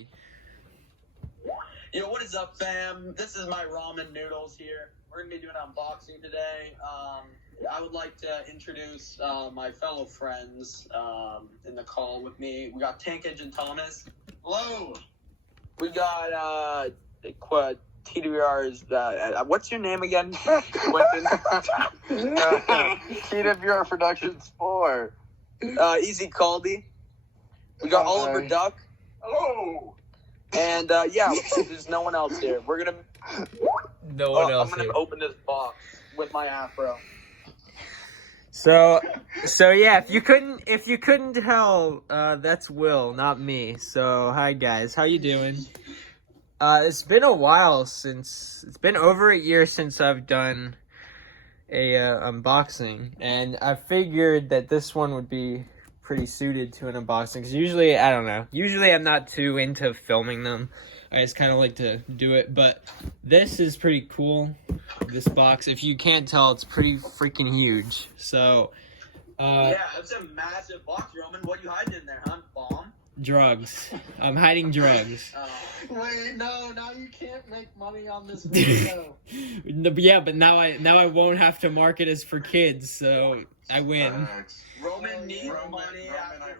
ready. Yo, what is up, fam? This is my ramen noodles here. We're going to be doing unboxing today. I would like to introduce my fellow friends in the call with me. We got Tank Engine Thomas. Hello. We got TWR's, what's your name again? Quentin. TWR Productions 4. Easy Caldy. We got Oliver Duck. Hello. And there's no one else here. We're gonna. No one else I'm gonna here. open this box with my afro. So yeah, if you couldn't tell, that's Will, not me. So hi guys, how you doing? It's been a while it's been over a year since I've done a unboxing, and I figured that this one would be pretty suited to an unboxing, because usually I'm not too into filming them. I just kind of like to do it, but this is pretty cool. This box, if you can't tell, it's pretty freaking huge. So Yeah, it's a massive box, Roman. What you hiding in there, huh? Bomb? drugs. I'm hiding drugs. Wait, no, now you can't make money on this video. Yeah, but now I won't have to mark it as for kids, so I win. Roman needs money.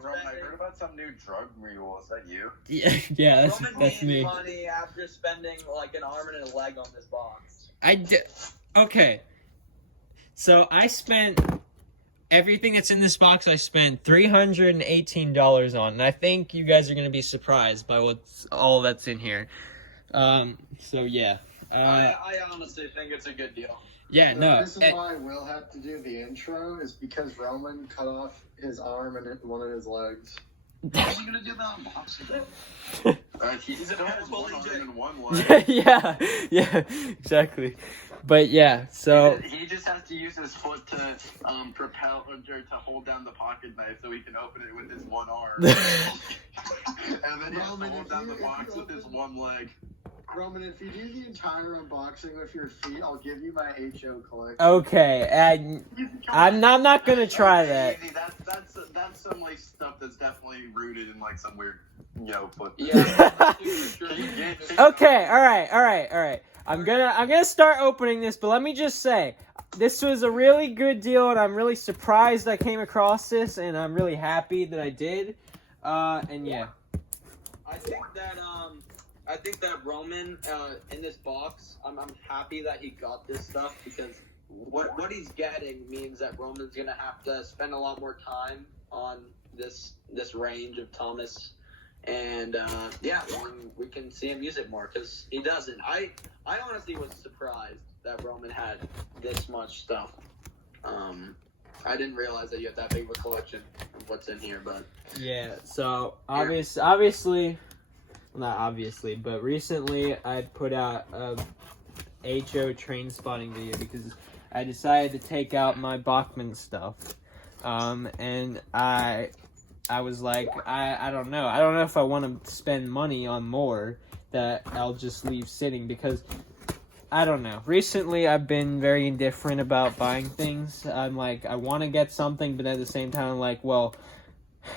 Roman, I heard about some new drug mule. Is that you? Yeah, Roman that's needs me. money after spending like an arm and a leg on this box. Okay. So I spent everything that's in this box. I spent $318 on, and I think you guys are gonna be surprised by what's all that's in here. So yeah. I honestly think it's a good deal. Yeah, no. This is why Will had to do the intro, is because Roman cut off his arm and one of his legs. How's he gonna do the unboxing? He still has one arm and one leg. yeah, exactly. But yeah, so He just has to use his foot to propel or to hold down the pocket knife so he can open it with his one arm. And then he has to hold down the box with his one leg. Roman, if you do the entire unboxing with your feet, I'll give you my HO collection. okay, and I'm not gonna try that. Easy. That's some like stuff that's definitely rooted in like some weird foot. Yeah. Okay, all right. I'm gonna start opening this, but let me just say, this was a really good deal, and I'm really surprised I came across this, and I'm really happy that I did. And yeah. I think that Roman in this box, I'm happy that he got this stuff, because what he's getting means that Roman's gonna have to spend a lot more time on this range of Thomas, and we can see him use it more, because he doesn't. I honestly was surprised that Roman had this much stuff. I didn't realize that you had that big of a collection of what's in here, but Yeah, so obviously, well, not obviously, but recently I put out a HO train spotting video because I decided to take out my Bachman stuff. And I was like, I don't know if I want to spend money on more that I'll just leave sitting, because I don't know. Recently, I've been very indifferent about buying things. I'm like, I want to get something, but at the same time, I'm like, well,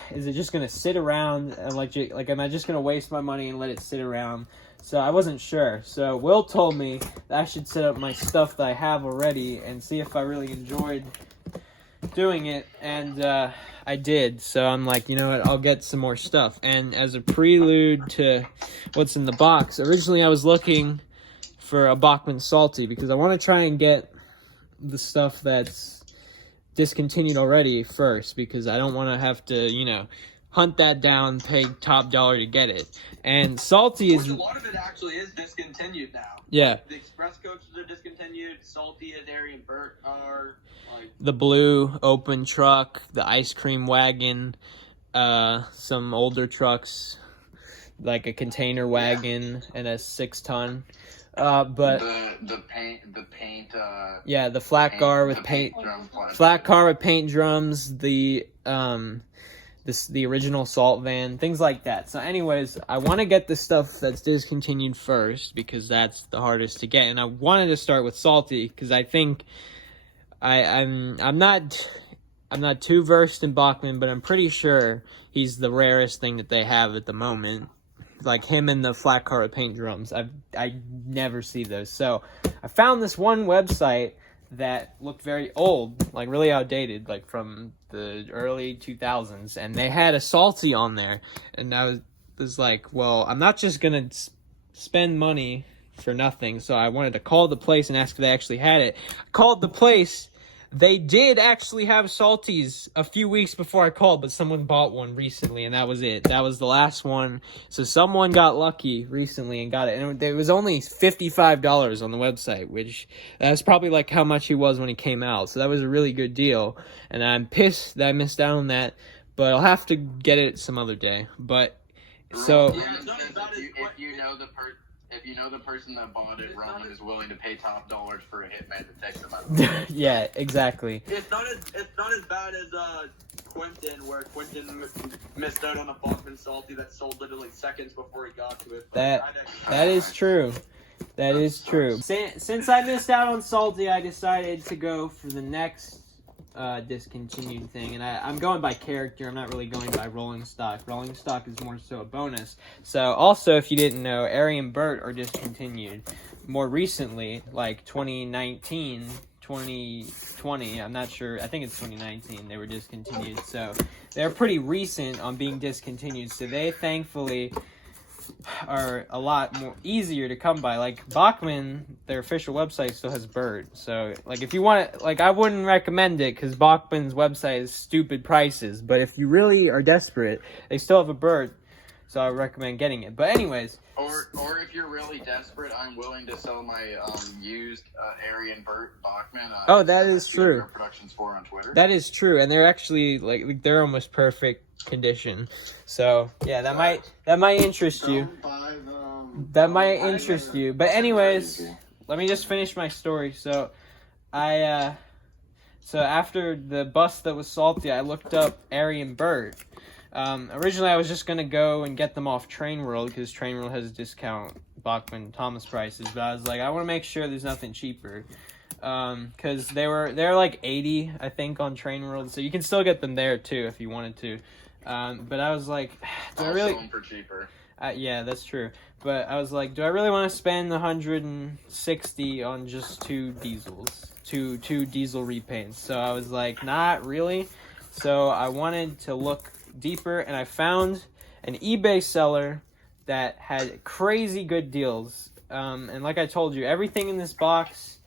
is it just gonna sit around? And like, am I just gonna waste my money and let it sit around? So I wasn't sure. So Will told me that I should set up my stuff that I have already and see if I really enjoyed doing it, and I did. So I'm like, you know what, I'll get some more stuff. And as a prelude to what's in the box, originally I was looking for a Bachman Salty, because I want to try and get the stuff that's discontinued already first, because I don't want to have to, hunt that down, pay top dollar to get it. And Salty is... a lot of it actually is discontinued now. Yeah. The express coaches are discontinued. Salty is, Arry and Bert are. The blue open truck, the ice cream wagon, some older trucks, like a container wagon and a 6-ton. But the paint. Yeah, the flat car with paint. Flat car with paint drums. The original salt van, things like that. So, anyways, I want to get the stuff that's discontinued first, because that's the hardest to get. And I wanted to start with Salty because I think I'm not too versed in Bachman, but I'm pretty sure he's the rarest thing that they have at the moment. like him and the flat carpet paint drums. I never see those. So I found this one website that looked very old, like really outdated, like from the early 2000s, and they had a salty on there, and I was like, well, I'm not just gonna spend money for nothing, so I wanted to call the place and ask if they actually had it. I called the place. They did actually have salties a few weeks before I called, but someone bought one recently, and that was it. That was the last one. So someone got lucky recently and got it. And it was only $55 on the website, which that's probably like how much he was when he came out. So that was a really good deal. And I'm pissed that I missed out on that, but I'll have to get it some other day. But so... Yeah, it's not as bad as If you know the person that bought it, Roman is willing to pay top dollars for a hitman to take them out. Yeah, exactly. It's not as bad as Quentin, where Quentin missed out on a Bachman salty that sold literally seconds before he got to it. That is true. That is true. Since I missed out on salty, I decided to go for the next discontinued thing, and I'm going by character. I'm not really going by rolling stock. Rolling stock is more so a bonus. So also, if you didn't know, Arry and Bert are discontinued more recently, like 2019, 2020, I'm not sure, I think it's 2019 they were discontinued. So they're pretty recent on being discontinued, so they thankfully are a lot more easier to come by. Like Bachman, their official website still has Bert. So like if you want it, like I wouldn't recommend it because Bachman's website is stupid prices. But if you really are desperate, they still have a Bert. So I recommend getting it. But anyways. Or if you're really desperate, I'm willing to sell my used Arry and Bert Bachman. Oh, that is true. Productions for on Twitter. That is true, and they're actually like they're almost perfect condition. So yeah, that might interest you. That might interest you. But anyways, let me just finish my story. So so after the bus that was salty, I looked up Arry and Bert. Originally, I was just going to go and get them off Train World because Train World has discount Bachman Thomas prices. But I was like, I want to make sure there's nothing cheaper. Because they're like 80, I think, on Train World. So you can still get them there, too, if you wanted to. But I was like, do I really... I'll sell them for cheaper. Yeah, that's true. But I was like, do I really want to spend $160 on just two diesels? Two diesel repaints. So I was like, not really. So I wanted to look deeper, and I found an eBay seller that had crazy good deals. And like I told you, everything in this box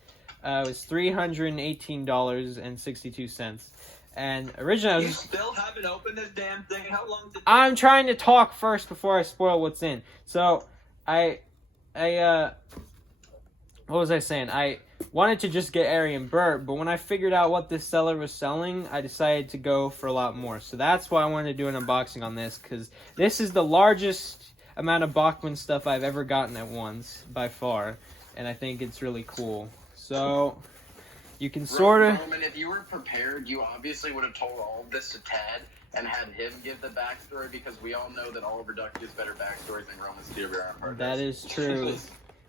was $318.62. And originally I was just... You still haven't opened this damn thing? How long did... I'm trying to talk first before I spoil what's in. So, what was I saying? I wanted to just get Arry and Bert, but when I figured out what this seller was selling, I decided to go for a lot more. So that's why I wanted to do an unboxing on this, because this is the largest amount of Bachman stuff I've ever gotten at once, by far. And I think it's really cool. So... you can sort of... Roman, if you were prepared, you obviously would have told all of this to Ted and had him give the backstory, because we all know that Oliver Duck gives better backstories than Roman Steelbeer. That is true.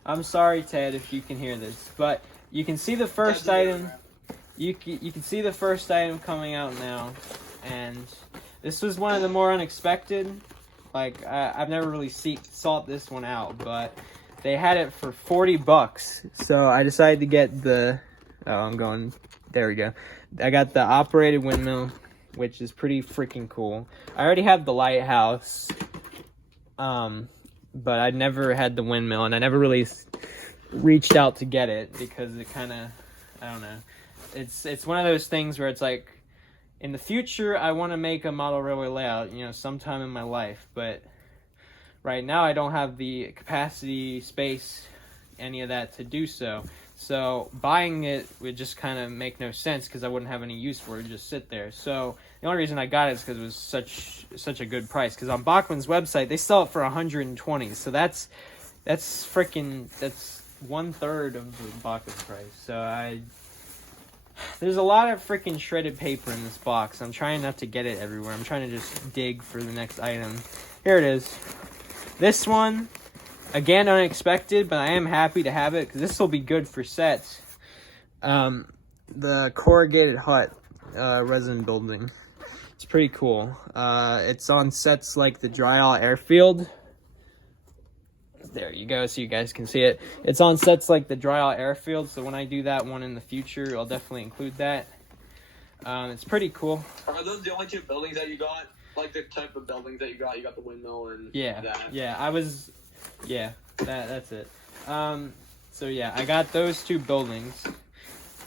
I'm sorry, Ted, if you can hear this. But you can see the first item... You can see the first item coming out now. And this was one of the more unexpected. Like, I've never really sought this one out, but they had it for $40. So I decided to get the... Oh, there we go. I got the operated windmill, which is pretty freaking cool. I already have the lighthouse, but I never had the windmill, and I never really reached out to get it because it kind of, I don't know. It's one of those things where it's like, in the future, I want to make a model railway layout, sometime in my life, but right now I don't have the capacity, space, any of that to do so. So buying it would just kind of make no sense because I wouldn't have any use for it. It would just sit there. So the only reason I got it is because it was such a good price. Because on Bachman's website, they sell it for $120. So that's 1/3 of the Bachman's price. So there's a lot of freaking shredded paper in this box. I'm trying not to get it everywhere. I'm trying to just dig for the next item. Here it is. This one. Again, unexpected, but I am happy to have it because this will be good for sets. The corrugated hut resin building. It's pretty cool. It's on sets like the Dryall Airfield. There you go, so you guys can see it. It's on sets like the Dry Out Airfield, so when I do that one in the future, I'll definitely include that. It's pretty cool. Are those the only 2 buildings that you got? Like the type of buildings that you got? You got the windmill and that? Yeah, that's it. So yeah, I got those 2 buildings,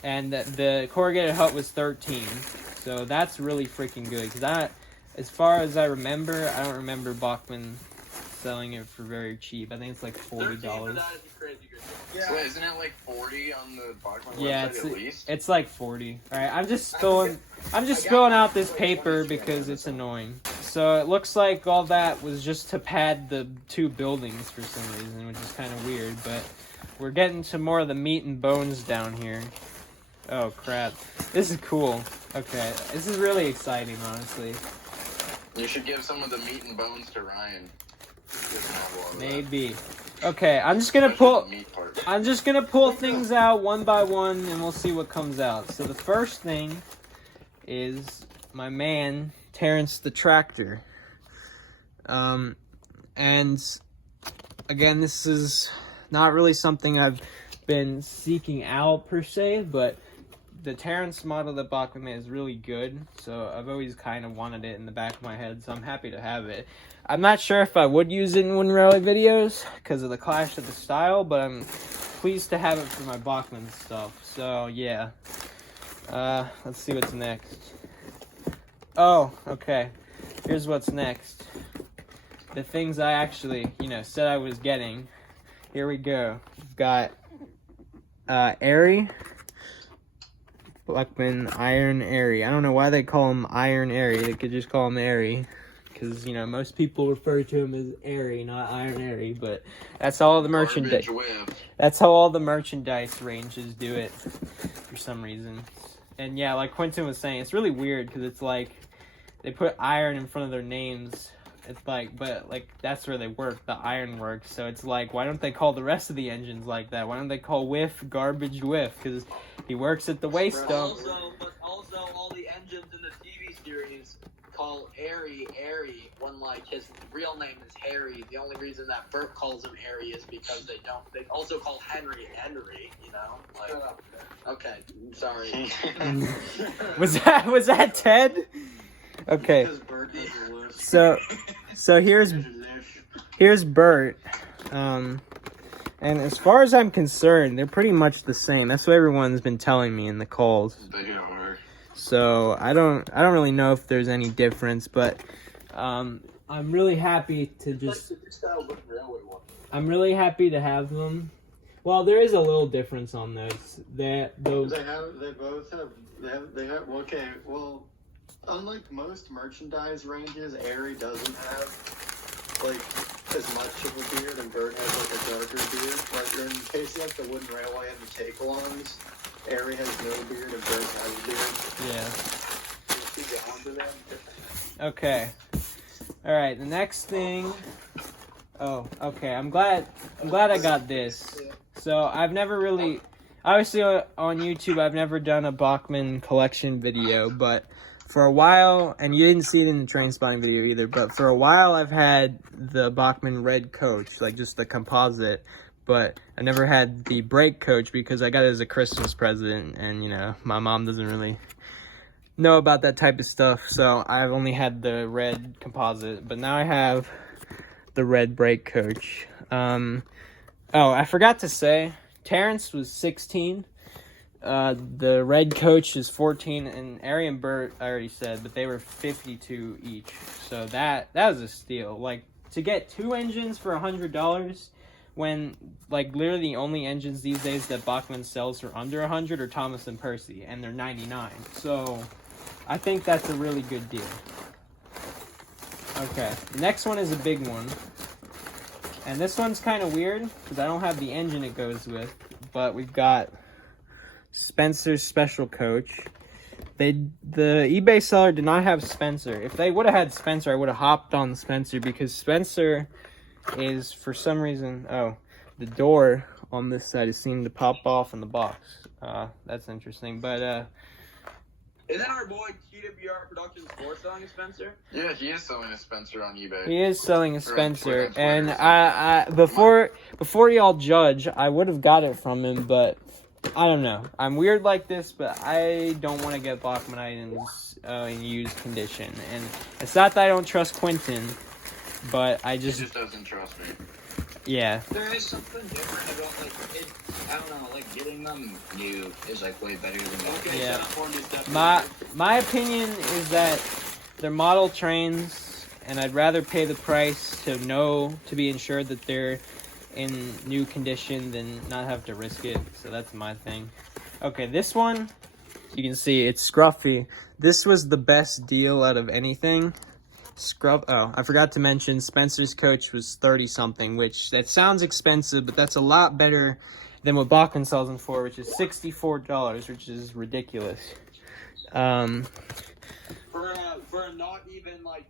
and the corrugated hut was 13, so that's really freaking good, because as far as I remember, I don't remember Bachman selling it for very cheap. I think it's like $40. For that is a crazy good deal. So wait, isn't it like 40 on the Bachman Yeah, website at least? it's like 40. All right, I'm just filling out this paper because it's annoying. So it looks like all that was just to pad the 2 buildings for some reason, which is kind of weird. But we're getting to more of the meat and bones down here. Oh crap, this is cool. Okay, this is really exciting, honestly. You should give some of the meat and bones to Ryan. Maybe. Okay, I'm just gonna pull things out one by one, and we'll see what comes out. So the first thing is my man Terrence the tractor. And again, this is not really something I've been seeking out per se, but the Terrence model that Bachman made is really good, so I've always kind of wanted it in the back of my head, so I'm happy to have it. I'm not sure if I would use it in Wind Rally videos because of the clash of the style, but I'm pleased to have it for my Bachman stuff. So yeah, let's see what's next. Oh, okay. Here's what's next. The things I actually, said I was getting. Here we go. We've got Arry. Bachman Iron Arry. I don't know why they call him Iron Arry. They could just call him Arry. Because, most people refer to him as Arry, not Iron Arry, but that's all the merchandise. That's how all the merchandise ranges do it for some reason. And yeah, like Quentin was saying, it's really weird because it's like they put iron in front of their names. It's like, but like that's where they work, the iron work. So it's like, why don't they call the rest of the engines like that? Why don't they call Whiff Garbage Whiff? Because he works at the waste dump. Also, all the engines in the TV series call Arry Arry when like his real name is Harry. The only reason that Bert calls him Arry is because they also call Henry Henry, like okay, sorry. was that Ted? Okay. So here's Bert. And as far as I'm concerned, they're pretty much the same. That's what everyone's been telling me in the calls. They are. So I don't really know if there's any difference, but I'm really happy to I'm really happy to have them. Well, there is a little difference on those. Unlike most merchandise ranges, Arry doesn't have like as much of a beard, and Bert has like a darker beard. Like in case like the wooden railway and the take-alongs, Arry has no beard and Bert has a beard. Yeah. Okay. All right. The next thing. Oh, okay. I'm glad I got this. So I've never really, obviously on YouTube, I've never done a Bachman collection video, but for a while, and you didn't see it in the train spotting video either, but for a while I've had the Bachman red coach, like just the composite, but I never had the brake coach because I got it as a Christmas present, and my mom doesn't really know about that type of stuff, so I've only had the red composite, but now I have the red brake coach. Oh, I forgot to say, Terrence was 16. The red coach is 14, and Arry and Bert, I already said, but they were 52 each. So that was a steal. Like, to get 2 engines for $100, when, like, literally the only engines these days that Bachman sells for under 100 are Thomas and Percy, and they're 99. So, I think that's a really good deal. Okay, the next one is a big one. And this one's kind of weird, because I don't have the engine it goes with, but we've got Spencer's special coach. The eBay seller did not have Spencer. If they would have had Spencer, I would have hopped on Spencer, because Spencer is, for some reason, the door on this side is seeming to pop off in the box. That's interesting, but isn't our boy TWR Productions 4 selling a Spencer? Yeah, he is selling a Spencer on eBay. He is selling a Spencer, and I before before y'all judge, I would have got it from him, but I don't know. I'm weird like this, but I don't want to get Bachman items in used condition. And it's not that I don't trust Quentin, but I He just doesn't trust me. yeah. There is something different about like it, I don't know, like getting them new is like way better than that. Okay, Yeah. California's definitely My opinion is that they're model trains, and I'd rather pay the price to be ensured that they're in new condition than not have to risk it. So that's my thing. Okay, this one, you can see it's Scruffy. This was the best deal out of anything. Oh, I forgot to mention Spencer's coach was 30 something, which that sounds expensive, but that's a lot better than what Bachman sells them for, which is $64, which is ridiculous. for a not even like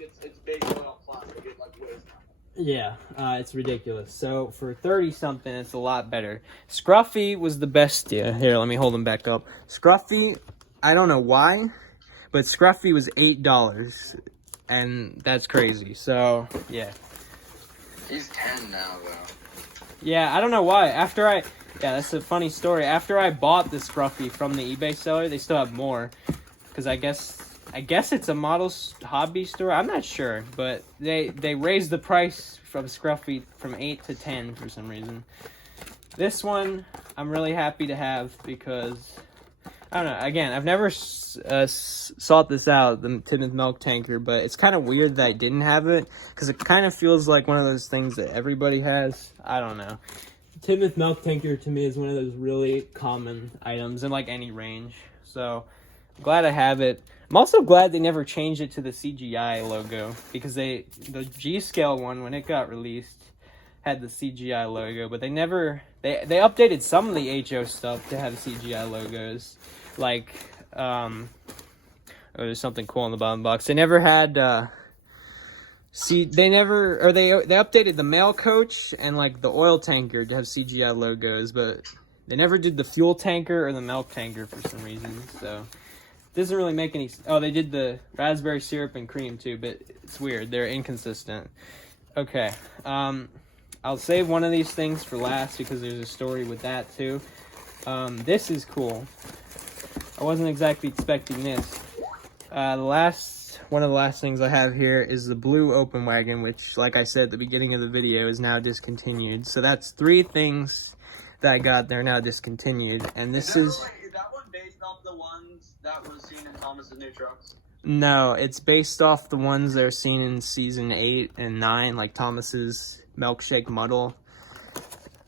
it's based on plastic. It like weighs nothing. Yeah, it's ridiculous. So for 30 something, it's a lot better. Scruffy was the best deal. Here, let me hold him back up. Scruffy, I don't know why, but Scruffy was $8, and that's crazy. So yeah, He's 10 now, though. yeah, I don't know why. Yeah, that's a funny story. After I bought the Scruffy from the eBay seller, they still have more, because I guess it's a models hobby store. I'm not sure, but they raised the price from Scruffy from 8 to 10 for some reason. This one I'm really happy to have because I don't know. Again, I've never sought this out, the Timoth milk tanker, but it's kind of weird that I didn't have it because it kind of feels like one of those things that everybody has. I don't know. Timoth milk tanker to me is one of those really common items in like any range. So I'm glad I have it. I'm also glad they never changed it to the CGI logo because the G-Scale one, when it got released, had the CGI logo, but they updated some of the HO stuff to have CGI logos. Like, there's something cool on the bottom box. They never had, they updated the mail coach and like the oil tanker to have CGI logos, but they never did the fuel tanker or the milk tanker for some reason, so it doesn't really make any. Oh, they did the raspberry syrup and cream too, but it's weird. They're inconsistent. Okay, I'll save one of these things for last because there's a story with that too. This is cool. I wasn't exactly expecting this. One of the last things I have here is the blue open wagon, which, like I said at the beginning of the video, is now discontinued. So that's 3 things that I got. They're now discontinued, and this is that one based off the ones that were seen in Thomas's new trucks? No, it's based off the ones that are seen in season 8 and 9, like Thomas's milkshake muddle.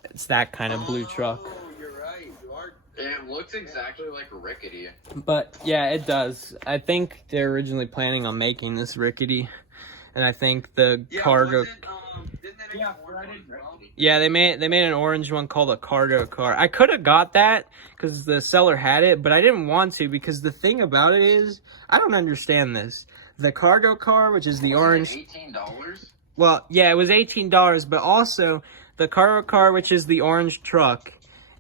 It's that kind of blue truck. Oh, you're right. You are. It looks exactly like a rickety. But yeah, it does. I think they're originally planning on making this rickety, and I think the cargo. Didn't they make an orange one as well? Yeah, they made an orange one called a cargo car. I could have got that because the seller had it, but I didn't want to because the thing about it is I don't understand this. The cargo car, which is the orange. $18? Well, yeah, it was $18, but also the cargo car, which is the orange truck,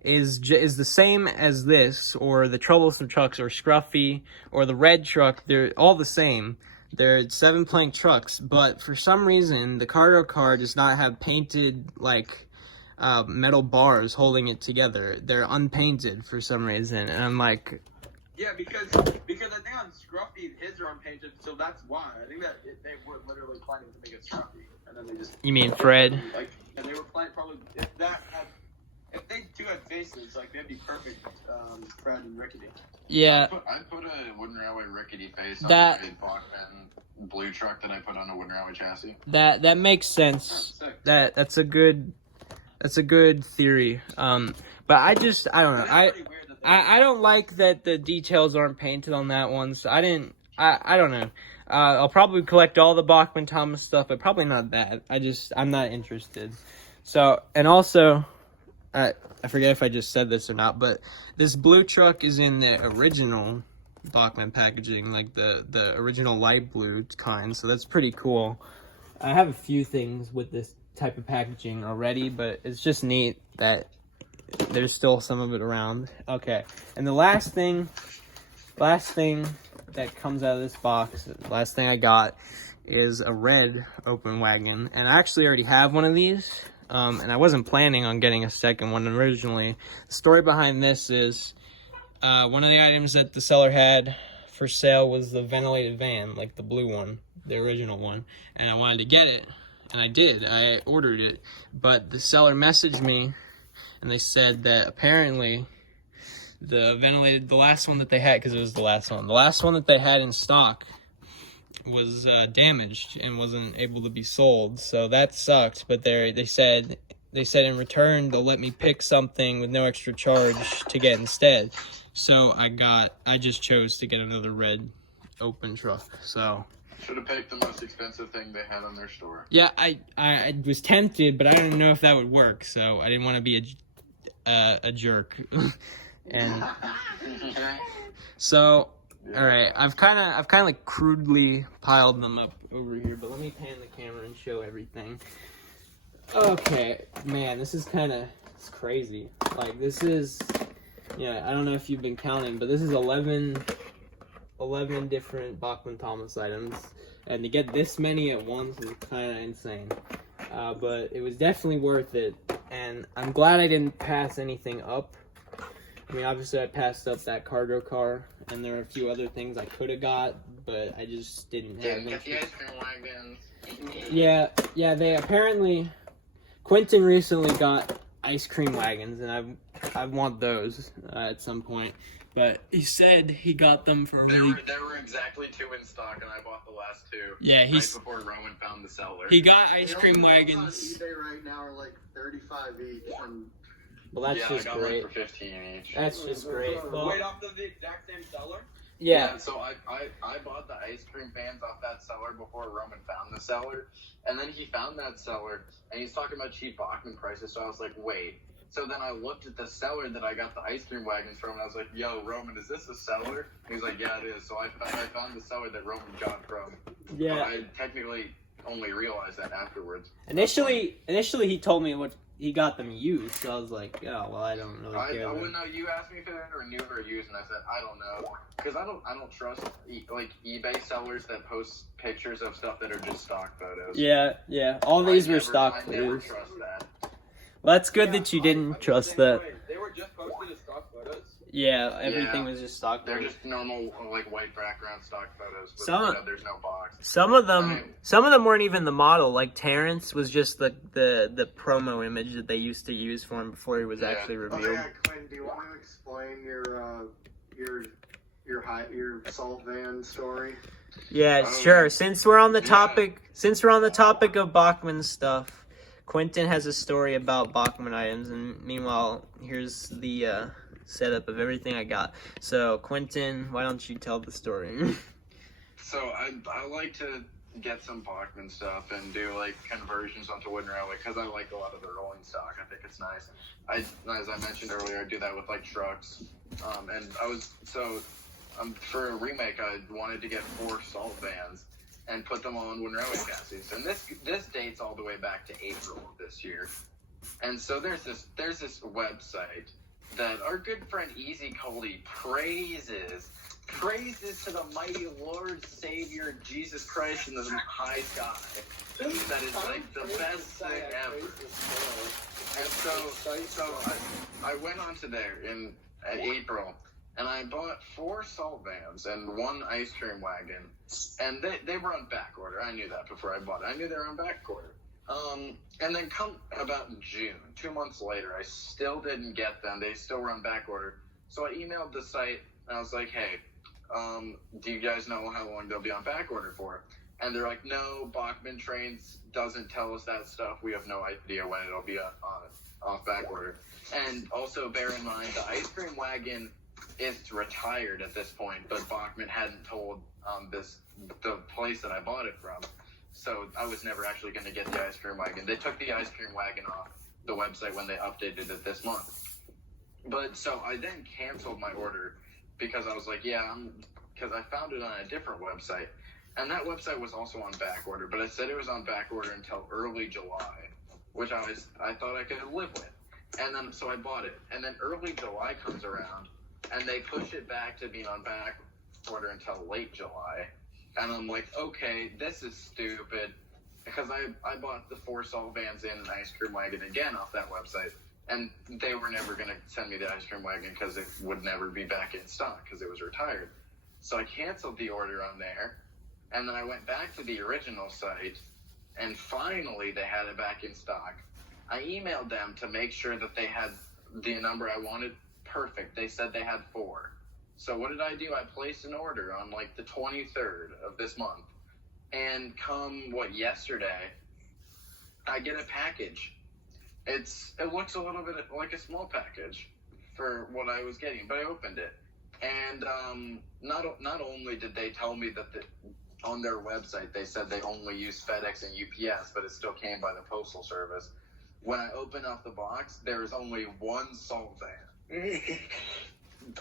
is the same as this, or the troublesome trucks, or Scruffy, or the red truck. They're all the same. They're 7-plank trucks, but for some reason, the cargo car does not have painted, like, metal bars holding it together. They're unpainted for some reason, and I'm like... Yeah, because I think on Scruffy, his are unpainted, so that's why. I think that they were literally planning to make it Scruffy, and then they just... You mean Fred? Like, and they were planning probably... If they two had faces, like, they'd be perfect, Fred and Rickety. Yeah. I put a Wooden Railway rickety face on That- the Bachman blue truck that I put on a Wooden Railway chassis. That makes sense. Oh, sick. That's a good theory. But I don't know. That's pretty weird that they- I don't like that the details aren't painted on that one, so I don't know. I'll probably collect all the Bachman Thomas stuff, but probably not that. I'm not interested. So, and also, I forget if I just said this or not, but this blue truck is in the original Bachman packaging, like the original light blue kind, so that's pretty cool. I have a few things with this type of packaging already, but it's just neat that there's still some of it around. Okay, and the last thing that comes out of this box, the last thing I got is a red open wagon, and I actually already have one of these. And I wasn't planning on getting a second one originally. The story behind this is one of the items that the seller had for sale was the ventilated van, like the blue one, the original one. And I wanted to get it, and I did. I ordered it. But the seller messaged me, and they said that apparently the last one that they had, because it was the last one that they had in stock was damaged and wasn't able to be sold. So that sucked. But they said in return they'll let me pick something with no extra charge to get instead. So I just chose to get another red open truck. So Should have picked the most expensive thing they had on their store. yeah, I was tempted, but I didn't know if that would work. So I didn't want to be a jerk. And so, all right, I've kind of like crudely piled them up over here, but let me pan the camera and show everything. Okay, man, this is it's crazy. Like, this is, I don't know if you've been counting, but this is 11 different Bachman Thomas items, and to get this many at once is kind of insane. But it was definitely worth it, and I'm glad I didn't pass anything up. I mean, obviously I passed up that cargo car, and there are a few other things I could have got, but I just didn't have Get the ice cream wagons. Yeah, they apparently, Quentin recently got ice cream wagons, and I want those at some point. But he said he got them for There were exactly 2 in stock, and I bought the last 2. Yeah, right before Roman found the seller. He got ice cream The ones wagons. on eBay right now are like 35 each. And Well, that's just I got great. one for 15 each. That's just great. Well, Wait, off the exact same seller? yeah. So I bought the ice cream fans off that seller before Roman found the seller, and then he found that seller, and he's talking about cheap Bachman prices. So I was like, wait. So then I looked at the seller that I got the ice cream wagons from, and I was like, yo, Roman, is this a seller? And he's like, yeah, it is. So I found the seller that Roman got from. Yeah. But I technically only realized that afterwards. Initially, he told me what he got them used. So I was like, oh well, I don't really care. I then. wouldn't know. You asked me if they were new or used, and I said I don't know, because I don't trust like eBay sellers that post pictures of stuff that are just stock photos. Yeah. All these were stock I never photos. trust that. Well, that's good that you didn't trust that. They were just posted as stock photos. Yeah, everything was just stock They're photos. just normal like white background stock photos. With, there's no box. Some of them weren't even the model. Like Terrence was just the promo image that they used to use for him before he was actually oh revealed. yeah, Quinn, do you want to explain your salt van story? Yeah, sure. Since we're on the topic of Bachman stuff, Quentin has a story about Bachman items, and meanwhile, here's the setup of everything I got. So, Quentin, why don't you tell the story? So I like to get some Bachman stuff and do like conversions onto wooden railway because I like a lot of the rolling stock. I think it's nice. As I mentioned earlier, I do that with like trucks. And I was for a remake, I wanted to get 4 salt vans and put them on wooden railway chassis. And this dates all the way back to April of this year. And so there's this website that our good friend Easy Coley praises to the mighty Lord Savior Jesus Christ in the high sky. That is like the best thing ever. And so I went onto there in April, and I bought 4 salt vans and 1 ice cream wagon, and they were on back order. I knew that before I bought it. I knew they were on back order. And then come about June, 2 months later, I still didn't get them. They still were on back order. So I emailed the site, and I was like, hey, do you guys know how long they'll be on back order for? And they're like, no, Bachman Trains doesn't tell us that stuff. We have no idea when it'll be off back order. And also bear in mind, the ice cream wagon is retired at this point, but Bachman hadn't told the place that I bought it from. So I was never actually going to get the ice cream wagon. They took the ice cream wagon off the website when they updated it this month. But so I then canceled my order because I was like, because I found it on a different website. And that website was also on back order, but it said it was on back order until early July, which I thought I could live with. And then so I bought it. And then early July comes around, and they push it back to being on back order until late July. And I'm like, okay, this is stupid. because I bought the 4 salt vans and an ice cream wagon again off that website, and they were never going to send me the ice cream wagon because it would never be back in stock because it was retired. So I canceled the order on there, and then I went back to the original site, and finally they had it back in stock. I emailed them to make sure that they had the number I wanted. Perfect. They said they had 4. So what did I do? I placed an order on like the 23rd of this month. And come, yesterday, I get a package. It looks a little bit like a small package for what I was getting, but I opened it. And not only did they tell me that on their website they said they only use FedEx and UPS, but it still came by the Postal Service. When I opened up the box, there is only 1 salt van.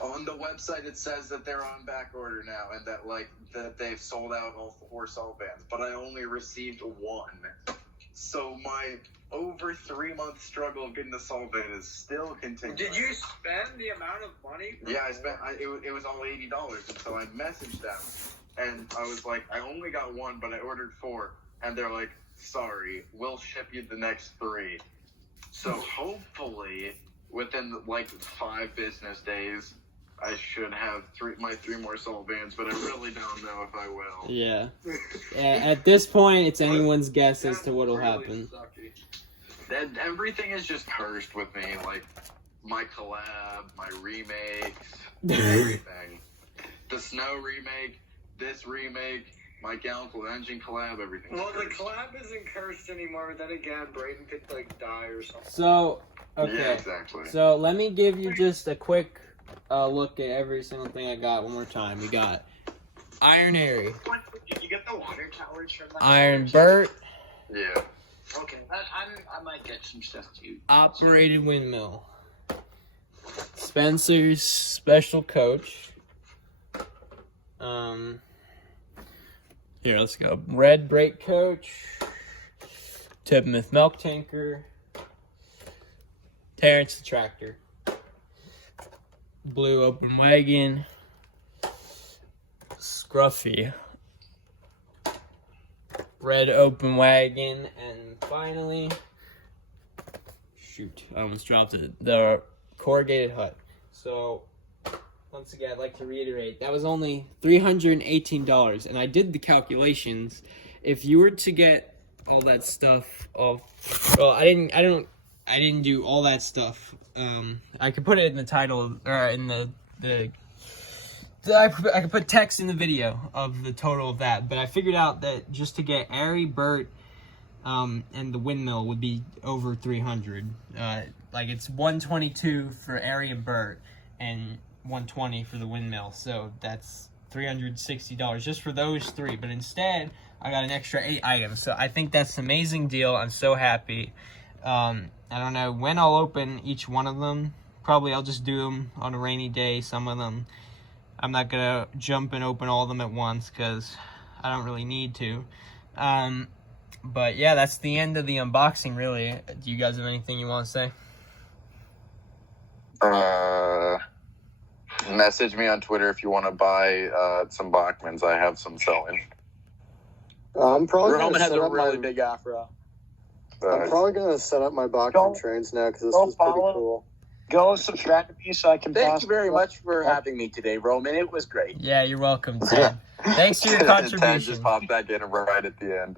On the website, it says that they're on back order now and that they've sold out all 4 salt vans, but I only received 1. So my over 3-month struggle of getting the salt van is still continuing. Did you spend the amount of money? Yeah, I spent. It was all $80, and so I messaged them, and I was like, I only got 1, but I ordered 4, and they're like, sorry, we'll ship you the next 3. So hopefully, within 5 business days, I should have 3 more salt vans, but I really don't know if I will. Yeah. At this point, it's anyone's guess as to what'll happen. Everything is just cursed with me, like my collab, my remakes, everything. The Snow remake, this remake, my Gallicle Engine collab, everything. Well, the collab isn't cursed anymore, but then again, Brayden could die or something. So, okay. Yeah, exactly. So let me give you just a quick look at every single thing I got one more time. We got Iron Arry. Did you get the water towers from that? Iron Bert. Yeah. Okay, I might get some stuff too. Operated Windmill. Spencer's Special Coach. Here, let's go. Red Brake Coach. Tibmouth Milk Tanker. Terrence the Tractor. Blue Open Wagon. Scruffy. Red Open Wagon. And finally, shoot, I almost dropped it. The corrugated hut. So, once again, I'd like to reiterate, that was only $318, and I did the calculations. If you were to get all that stuff off, well, I didn't do all that stuff. I could put it in the title, or in I could put text in the video of the total of that, but I figured out that just to get Arry, Bert, and the windmill would be over $300. Like it's $122 for Arry and Bert, and $120 for the windmill. So that's $360 just for those 3. But instead, I got an extra 8 items. So I think that's an amazing deal. I'm so happy. I don't know when I'll open each one of them. Probably I'll just do them on a rainy day. Some of them, I'm not gonna jump and open all of them at once because I don't really need to. But yeah, that's the end of the unboxing, really. Do you guys have anything you want to say? Message me on Twitter if you want to buy some Bachmans. I have some selling. I'm probably Roman going to has set a up really my... big afro. I'm probably going to set up my Bachman trains now because this is pretty cool. Go subscribe to me so I can. Thank you very much for having me today, Roman. It was great. Yeah, you're welcome, Ted. Thanks for your contribution. Ted just popped back in right at the end.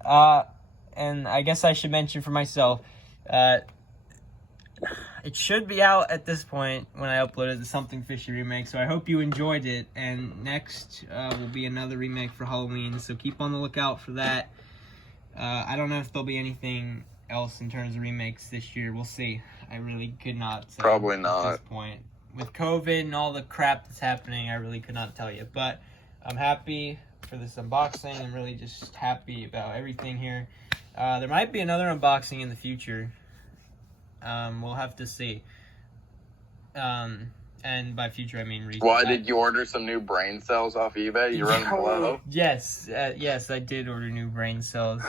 And I guess I should mention for myself, it should be out at this point when I uploaded the Something Fishy remake, so I hope you enjoyed it. And next will be another remake for Halloween, so keep on the lookout for that. I don't know if there'll be anything else in terms of remakes this year. We'll see. I really could not say. Probably not. At this point. With COVID and all the crap that's happening, I really could not tell you. But I'm happy for this unboxing. I'm really just happy about everything here. There might be another unboxing in the future. We'll have to see. And by future, I mean recent. Why did you order some new brain cells off eBay? You running low? Yes, I did order new brain cells.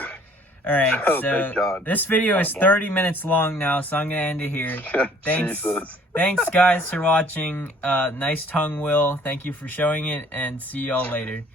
All right, Oh, so thank God. this video is 30 minutes long now, so I'm gonna end it here. Thanks, Jesus. thanks guys for watching. Nice tongue, Will. Thank you for showing it, and see y'all later.